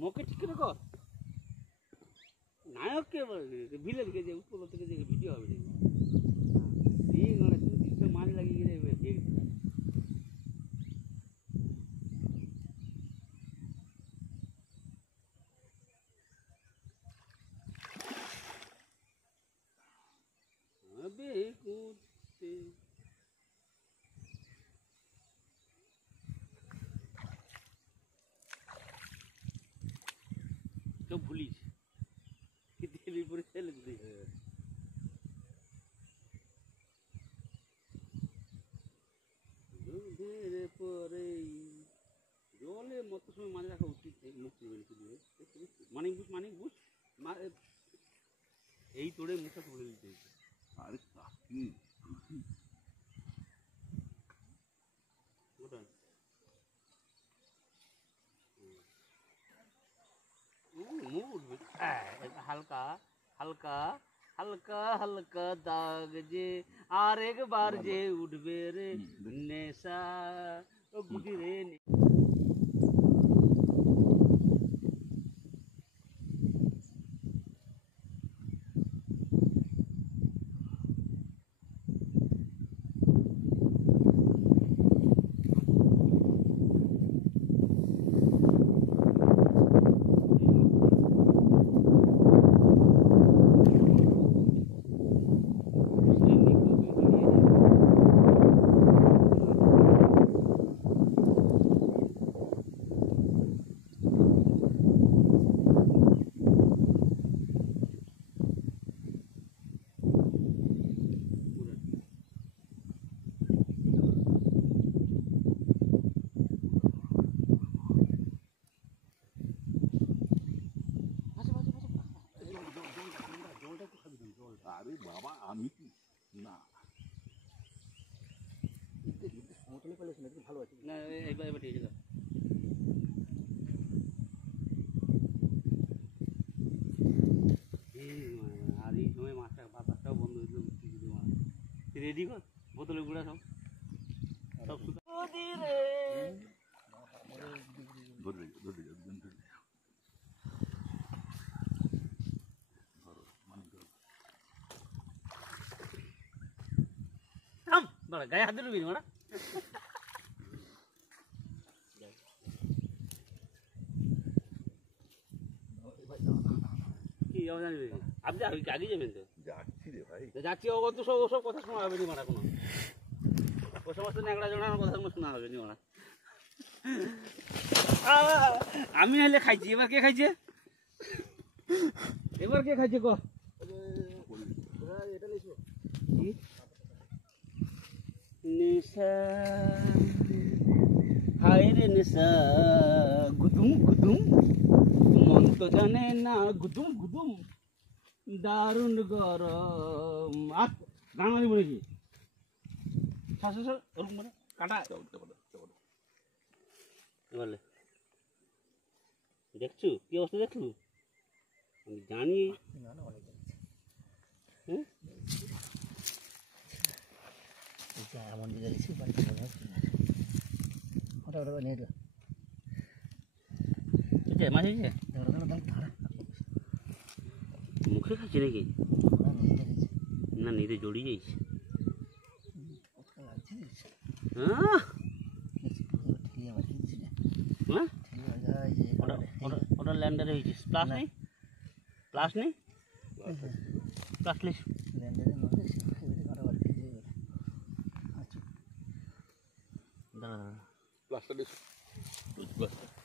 মুখে ঠিক করে কর নায়ককে ভিলেনকে যে উপর থেকে যে ভিডিও হবে এই মানে তুই মান লাগিয়ে গেলে अबे कूदते तो भूलिस दिल्ली पूरे चले गए धीरे परे जोले मत समय माने रखा उचित मुक्ति बने के लिए मानिक बुझ यही तोड़े मुखा तोड़े लेते अरे काकी हल्का हल्का हल्का हल्का दाग जे और एक बार जे उठबे रे नेशा ओ बुद्धि रे अरे बाबा आमी ना मोटले पहले सुने भालो আছে না এবার এবার ঠিক আছে আর এই সময় মাছটা বাতাসটাও বন্ধ হয়ে গেল রেডি কর বোতলে গুড়া সব সব ধীরে ধরে बड़ा गया हाथ भी बड़ा কি জানি আপনি আগে যাবেন তো যাচ্ছি রে ভাই যাচ্ছি ও তো সব ওসব কথা শোনা হবে নি মারা কোনো ও সমস্ত ন্যাংড়া জোড়ানোর কথা কোনো শোনা হবে নি মারা আমি হলে খাইছি এবার কে খাইছে এবার কে খাইছে ক এটা লিখো কি निशा हाय रे निशा गुदुम गुदुम मन तो जाने ना गुदुम गुदुम दारुण गरम आत गाना दी बोले की শাস শাস ওরকম মানে কাটা বলে দেখছু কি অবস্থা দেখলু আমি জানি না না অনেক হ্যাঁ এমন দিয়েছি বাড়ি ওটা ওটা নিয়ে দে ঠিক আছে মাছ আছে মুখে খাচ্ছে নাকি না নিতে জড়িয়ে যাইছে ওটা ল্যান্ডারে হয়েছে প্লাস নেই প্লাস নেই প্লাস নেই ল্যান্ডারে প্লাস্টার